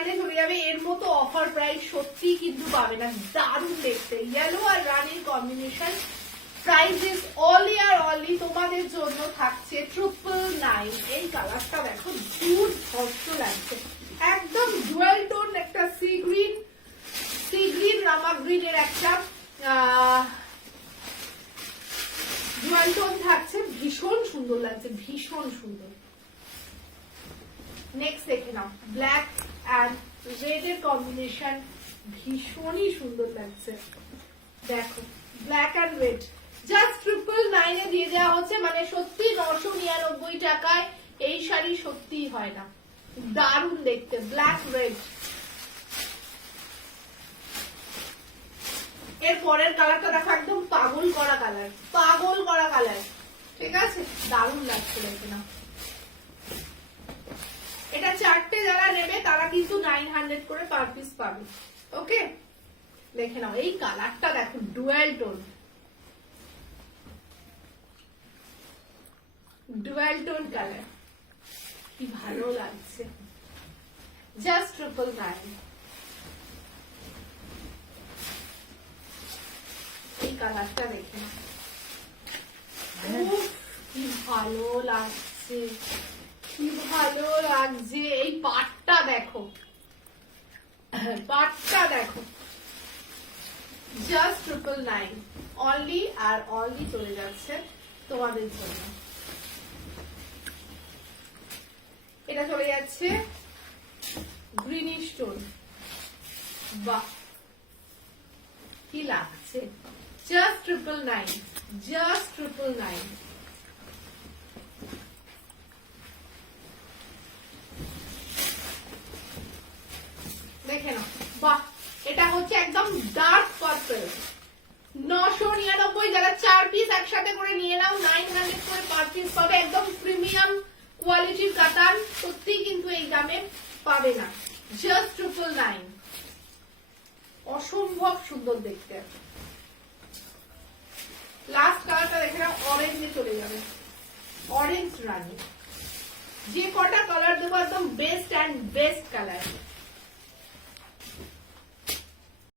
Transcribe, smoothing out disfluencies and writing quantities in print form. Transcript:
প্যান্টে চলে যাবে। এর মতো অফার প্রাইস সত্যি কিন্তু পাবে না, দারুণ দেখতে। ইয়েলো আর রানীর কম্বিনেশন। প্রাইস ইজ অনলি আর অনলি তোমাদের জন্য থাকছে 999। এই কালারটা দেখো দুর্ধর্ষ লাগছে, একদম ডুয়াল টোন, একটা সি গ্রিন রামা গ্রিনের একটা ডুয়াল টোন থাকছে, ভীষণ সুন্দর লাগছে, ভীষণ সুন্দর। নেক্সট দেখে নাও, ব্ল্যাক অ্যান্ড রেড এর কম্বিনেশন, ভীষণই সুন্দর লাগছে। দেখো ব্ল্যাক অ্যান্ড রেড, জাস্ট 999 এ দিয়ে দেওয়া হচ্ছে। মানে সত্যি 999 টাকায় এই শাড়ি সত্যিই হয় না, দারুণ দেখতে, ব্ল্যাক রেড। এর পরের কালারটা দেখো, একদম পাগল করা কালার, পাগল করা কালার, ঠিক আছে, দারুণ লাগছে দেখে না। এটা 4টে যারা নেবে তারা কিন্তু 900 করে পার পিস পাবে। ওকে, দেখে নাও এই কালারটা দেখো, dual tone, dual tone colour, কি ভালো লাগছে, জাস্ট 999। এই কালারটা দেখে নাও, কি ভালো লাগছে, কি ভালো লাগছে। এই পাটটা দেখো, পাটটা দেখো, জাস্ট 999 অনলি আর অনলি চলে যাচ্ছে তোমাদের জন্য। এটা চলে যাচ্ছে গ্রিনিশ টোন, বাহ কি লাগছে, জাস্ট 999, জাস্ট 999। দেখে নাও, বাহ, এটা হচ্ছে একদম ডার্ক পার্পল, 999। যারা 4 পিস একসাথে করে নিয়ে নাও 900 করে পার পিস পাবে, একদম প্রিমিয়াম কোয়ালিটির কাতান, সত্যি কিন্তু এই দামে পাবে না, জাস্ট 999। অসম্ভব সুন্দর দেখতে। লাস্ট কালারটা দেখে নাও, অরেঞ্জে চলে যাবে, অরেঞ্জ রানী। যে কটা কালার দেবো একদম বেস্ট অ্যান্ড বেস্ট কালার।